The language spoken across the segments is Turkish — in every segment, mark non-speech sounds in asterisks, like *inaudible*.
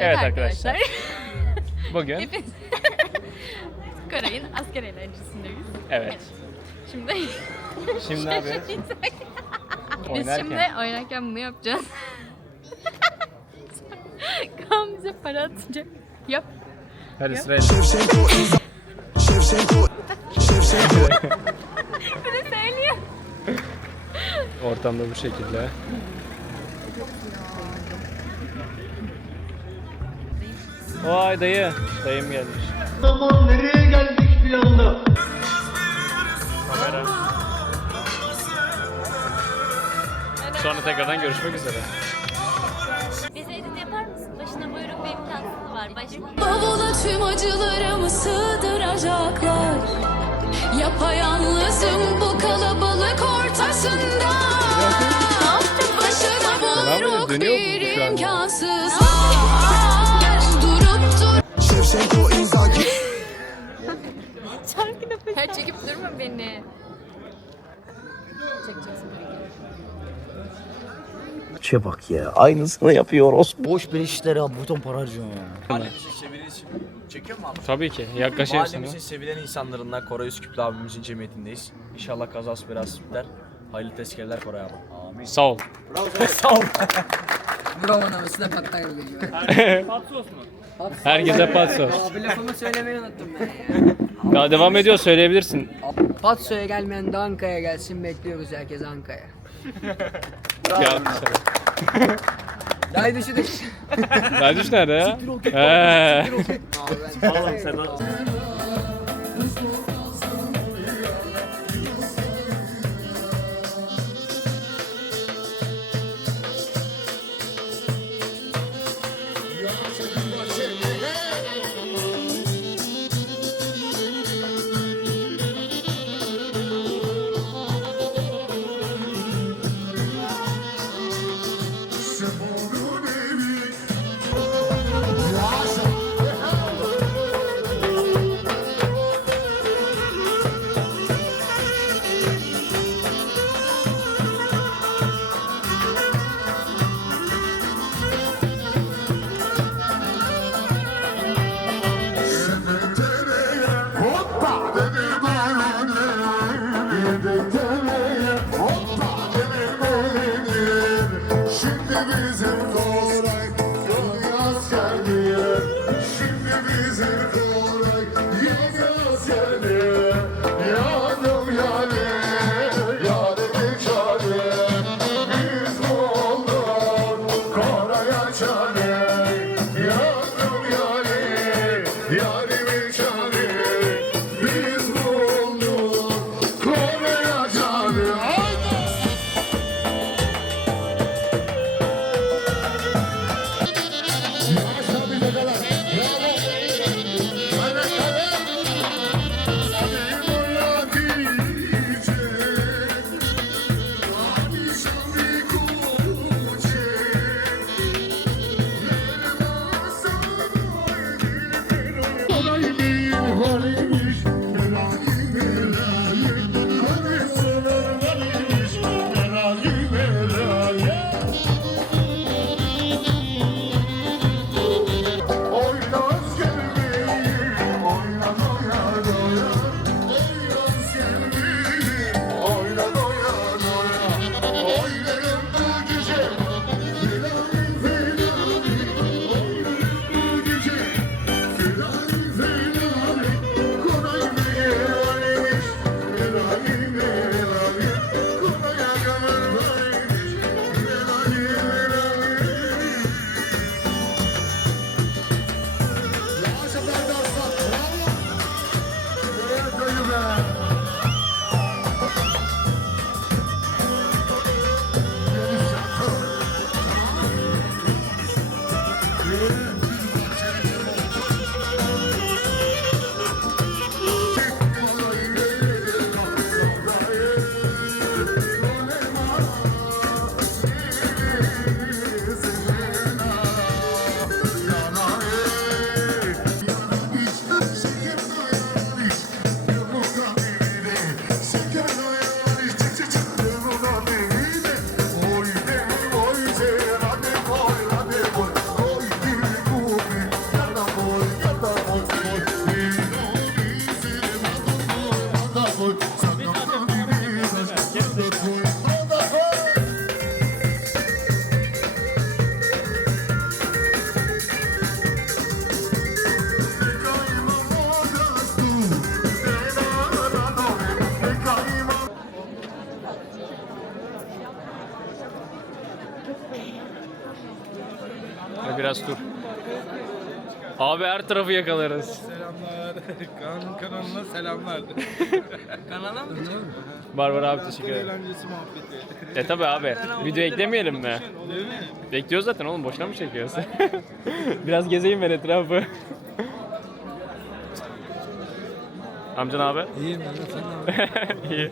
Evet arkadaşlar. Bugün Hepiniz *laughs* Koray'ın asker eğlencesindeyiz. evet. Şimdi Şimdi ne yapıyoruz? Biz Oynarken. şimdi oynarken bunu yapacağız. Kaan bize para atacak. Yap. Hadi sırayla. *laughs* Bunu söylüyor. Ortamda bu şekilde. Vay dayı. Dayım gelmiş. Aman nereye geldik bir anda? Kamera. Sonra tekrardan görüşmek üzere. Bize edit yapar mısın? Başına buyruk bir imkansızı var. Başına... Bavula tüm acılarımı sığdıracaklar Yapayalnızım bu dur Her çekip durma beni. Çe bak ya. Aynısını yapıyor Osman. Boş bir işlere buton para harcıyorsun ya. Mahallemizin sevilen çekiyor mu abi? Tabii ki. Yaklaşıyorsun. Mahallemizin sevilen insanlarından Koray Üsküplü abimizin cemiyetindeyiz. İnşallah kazası biraz biter. Hayırlı tezkereler Koray abi. Amin. Sağ ol. *laughs* Sağ ol. Bravo namusuna patlar geliyor. Herkese patsos. Abi lafımı söylemeyi unuttum ben ya. Daha devam ediyor söyleyebilirsin. Patso'ya gelmeyen de Anka'ya gelsin bekliyoruz herkes Anka'ya. Ya. Haydi şu düş. Kardeş nerede ya? He. Abi ben her tarafı yakalarız. Selamlar. *laughs* Kaan kanalına selamlar. *laughs* Kanala mı? Var var abi teşekkür ederim. Eğlencesi muhabbeti. E tabi abi. Video eklemeyelim mi? Bekliyoruz zaten oğlum boşuna mı çekiyoruz? *laughs* Biraz gezeyim ben etrafı. Amcan abi. İyiyim ben sen İyi.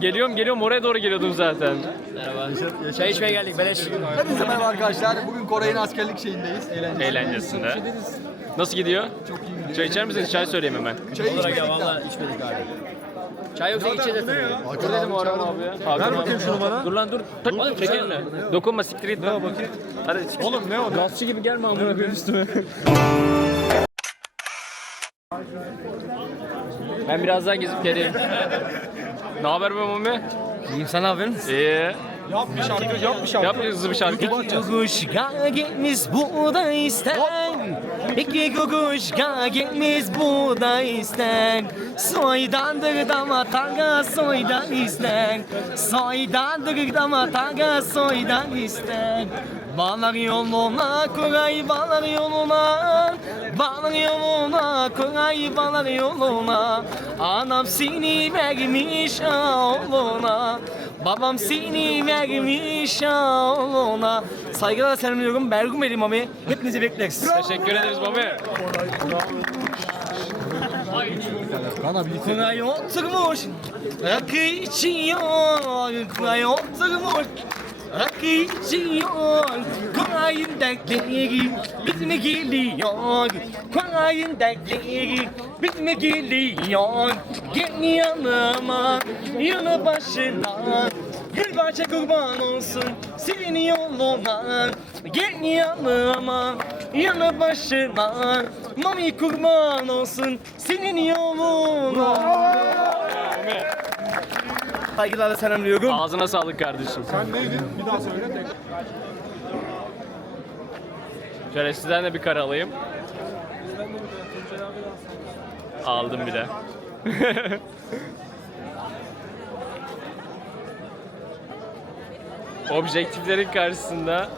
Geliyorum geliyorum oraya doğru geliyordum zaten. Çay içmeye geldik beleş. Hepinize merhaba arkadaşlar. Bugün Koray'ın askerlik şeyindeyiz. Eğlenceli. Eğlencesinde. Nasıl gidiyor? Çok iyi gidiyor. Çay içer misiniz? Çay söyleyeyim hemen. Çay içmedik ya valla içmedik abi. Çay yoksa içeceğiz efendim. Dur dedim o araba abi ya. Ver bakayım şunu bana. Dur lan dur. Dur oğlum çek elini. Dokunma siktir git. Ne bakayım. Hadi siktir. Oğlum ne o? Gazçı gibi gelme amına koyayım üstüme. ben biraz daha gezip geleyim. *laughs* ne haber be Mami? İyiyim sen ne yapıyorsun? İyi. Yap bir şarkı, yap bir şarkı. Yap hızlı bir şarkı. Kukuşka gitmiş buğda isten İki kukuşka gitmiş buğda isten Soydandır dama taga soydan isten Soydandır dama taga soydan isten Bağlar yoluna koray bağlar yoluna. Bağlar yoluna koray bağlar yoluna. Anam seni vermiş oğluna Babam seni vermiş oğluna Saygılar selamlıyorum Bergum Elim abi Hepinizi bekleriz. Teşekkür ederiz Mami. Koray oturmuş Rakı içiyor Koray oturmuş Rakı içiyor Koray'ın dertleri Bitme geliyor Koray'ın dertleri Bitme geliyor Gel yanıma Yanı başına Gül bahçe kurban olsun Senin yoluna Gel yanıma Yanı başına Mami kurban olsun Senin yoluna Saygılarla selamlıyorum Ağzına sağlık kardeşim. Sen neydin? Bir daha söyle. Şöyle sizden de bir kare alayım. Aldım bile. *laughs* Objektiflerin karşısında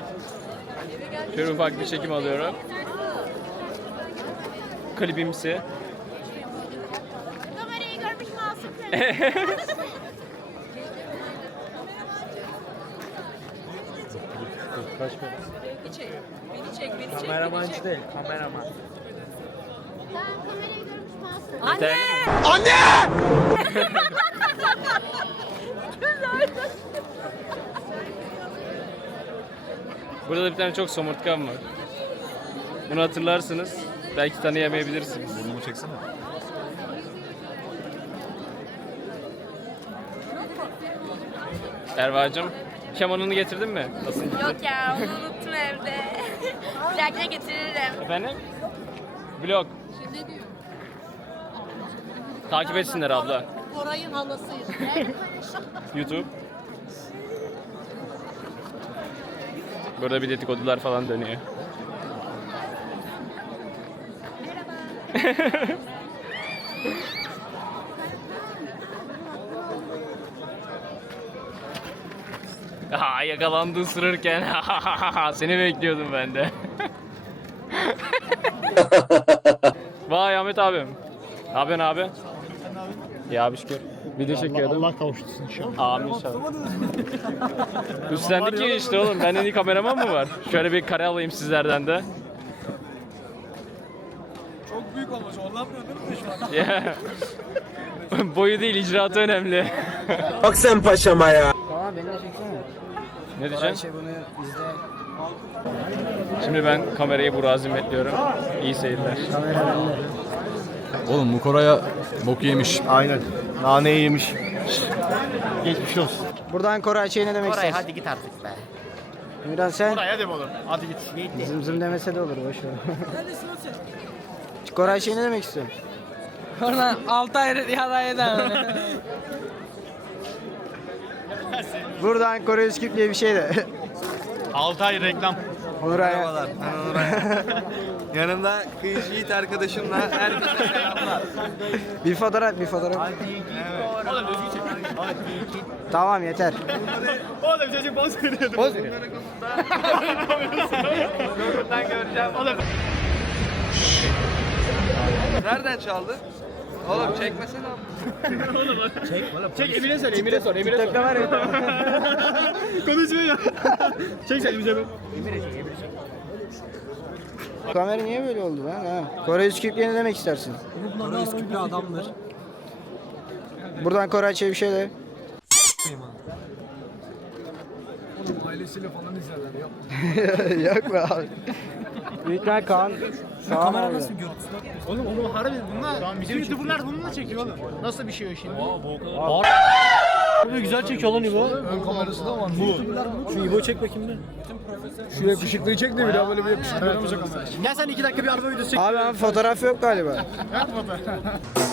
şöyle ufak bir çekim alıyorum. Klibimsi. Kamerayı görmüş masum *laughs* Kameramancı değil, kameraman. Ben kamerayı görmüş masum. Anne! *laughs* Burada da bir tane çok somurtkan var. Bunu hatırlarsınız. Belki tanıyamayabilirsiniz. Burnumu çeksene. Erva'cığım, kemanını getirdin mi? Nasıl? Yok ya onu unuttum evde. *laughs* Bir dahakine getiririm. Efendim? Vlog. Takip etsinler abla. Koray'ın halasıyız. YouTube. Burada bir dedikodular falan dönüyor. *laughs* Ha yakalandı ısırırken. *laughs* Seni bekliyordum ben de. *laughs* Vay Ahmet abim. Ne yapıyorsun abi? Ya abi şükür. Video çekiyordum. Allah kavuştursun inşallah. Amin inşallah. Üstlendik ya işte oğlum. Benden iyi kameraman mı var? Şöyle bir kare alayım sizlerden de. Çok büyük ama zorlanmıyor değil mi düşman? *laughs* Ya. Boyu değil icraatı önemli. Bak sen paşama ya. Tamam beni de çeksene. Ne diyeceksin? Şey bunu izle. Şimdi ben kamerayı Burak'a zimmetliyorum. İyi seyirler. Oğlum bu Koray'a bok yemiş. Aynen. Nane yemiş. Geçmiş olsun. Buradan Koray şey ne demek Koray istersin? hadi git artık be Miran sen? Koray hadi oğlum. Hadi git. Zım zım demese de olur boş ver. Koray şey ne demek istiyorsun? Oradan 6 ay yadaya da. *laughs* Buradan Koray Üsküp diye bir şey de. 6 ay reklam. Onur Aya. *laughs* Yanımda kıyıcı Yiğit arkadaşımla herkese selamlar. Bir fotoğraf bir fotoğraf. Tamam yeter. Oğlum çocuk boz veriyordu. Boz veriyor. *laughs* Ben göreceğim. Oğlum. Çekmesene abi. Çek oğlum. Çek Emir'e söyle. Emir'e sor. Emir'e sor. var ya. *laughs* Konuşmuyor ya. Çek sen bize. Kamera niye böyle oldu lan ha? Kore Üsküp'le ne demek istersin? Kore Üsküplü adamdır. Buradan Kore'ye bir şey de. Ailesiyle falan izlerler ya. *laughs* Yok be abi. Büyükler Kaan. Kaan abi. Oğlum oğlum harbi bunlar. Bizim YouTuber'lar bununla çekiyor oğlum. Nasıl bir şey o şimdi? Abi güzel çekiyor lan İbo. Ön kamerası da var. Bu. Şu İbo çek bakayım bir. Şu yakışıklıyı çek de bir daha böyle bir yakışıklı olamayacak ama. Gel sen iki dakika bir araba videosu çek. Abi abi fotoğraf yok galiba. Yavaş yavaş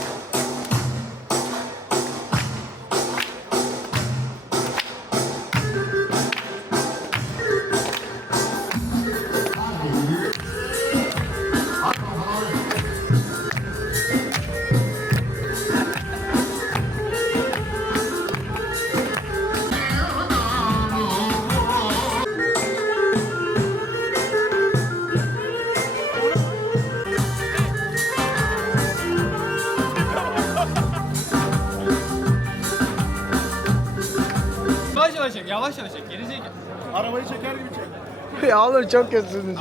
Yavaş yavaş çek. Geri çek. Arabayı çeker gibi çek. ya olur çok kötüsünüz.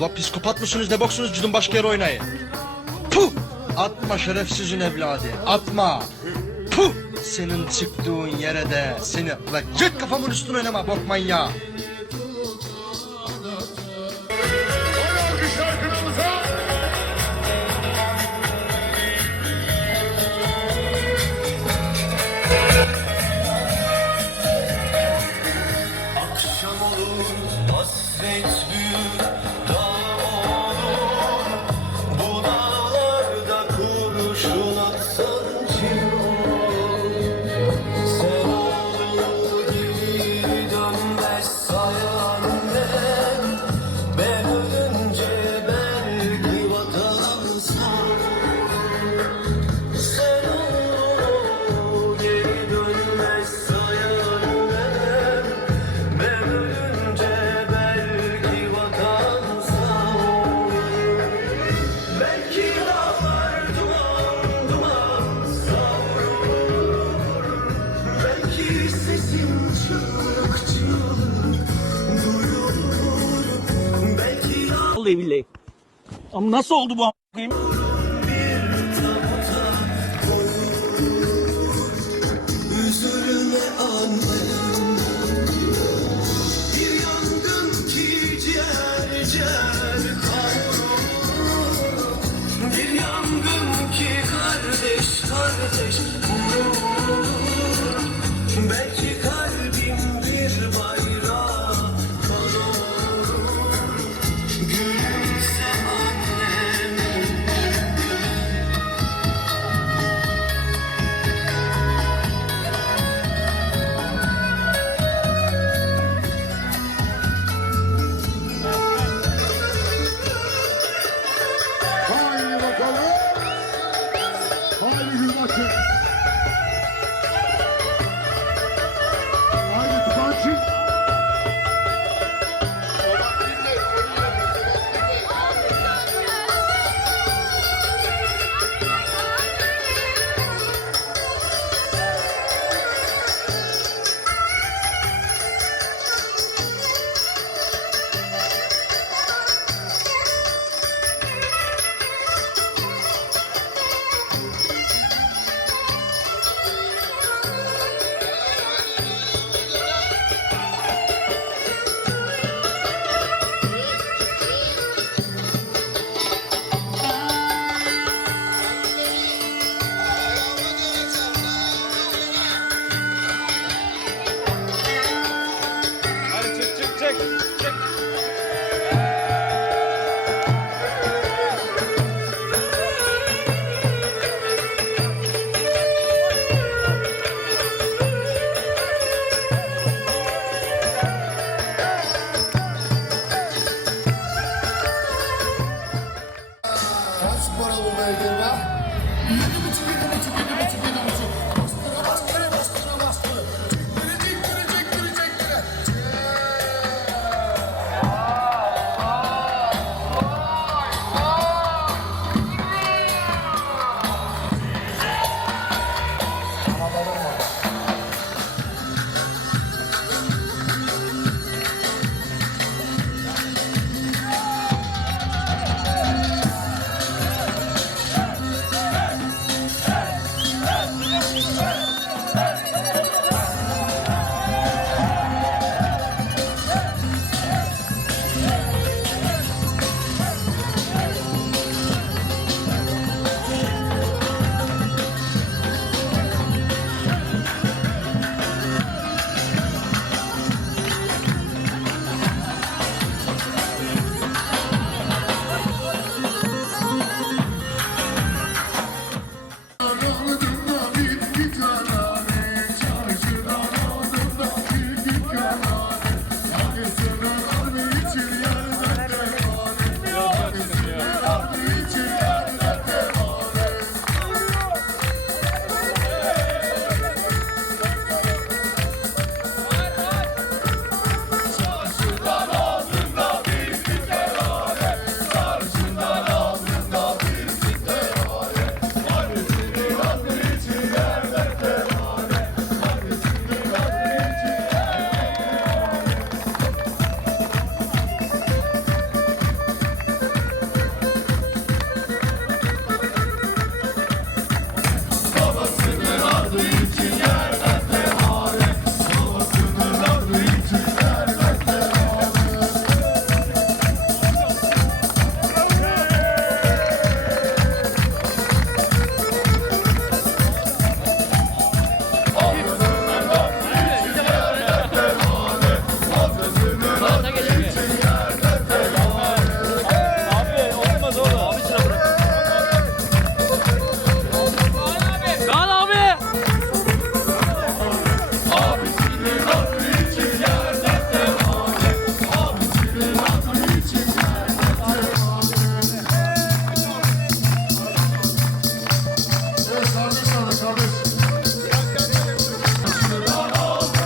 Ula psikopat mısınız ne boksunuz gidin başka yere oynayın. Puh! Atma şerefsizin evladı atma. Puh! Senin çıktığın yere de seni. Ula git kafamın üstüne oynama bok manyağı. Nasıl oldu bu?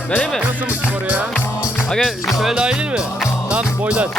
Vereyim mi? Nasıl bu sporu ya? Aga şöyle daha iyi değil mi? Tam boydan.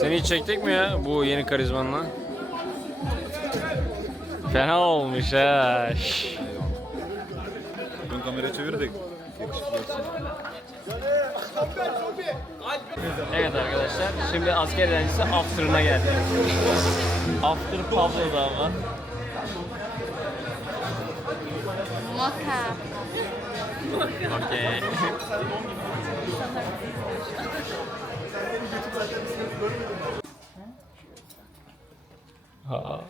Seni hiç çektik mi ya bu yeni karizmanla? Fena olmuş ha. Şş. Ön kamerayı çevirdik. Evet arkadaşlar şimdi asker öğrencisi after'ına geldi. After Pablo'da ama. Moka. Okey. Ha.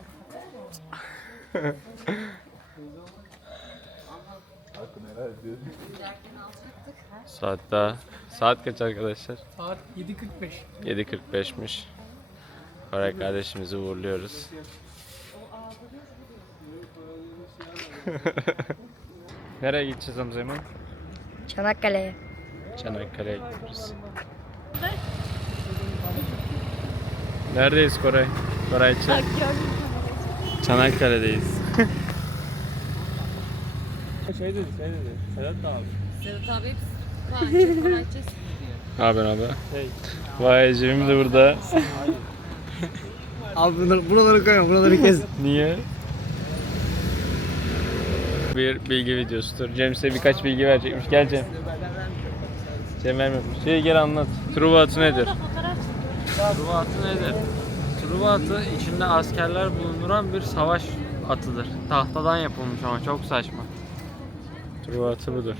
Saat daha. Saat kaç arkadaşlar? Saat 7.45. 7.45'miş. Koray kardeşimizi uğurluyoruz. *laughs* Nereye gideceğiz Hamza'yım? Çanakkale'ye. Çanakkale'ye gidiyoruz. Neredeyiz Koray? Korayçı. Çanakkale'deyiz. şey dedi, şey dedi. Sedat da abi. Sedat abi hepsi Kolaycı. Ne haber abi? Vay Ecem'im de burada. Al *laughs* buraları, buraları koyma, buraları kes. Niye? Bir bilgi videosudur. Cem size birkaç bilgi verecekmiş. Gel Cem. Cem vermiyormuş. Şey gel anlat. Truva atı nedir? Truva atı nedir? Truva atı içinde askerler bulunduran bir savaş atıdır. Tahtadan yapılmış ama çok saçma. Truva atı budur.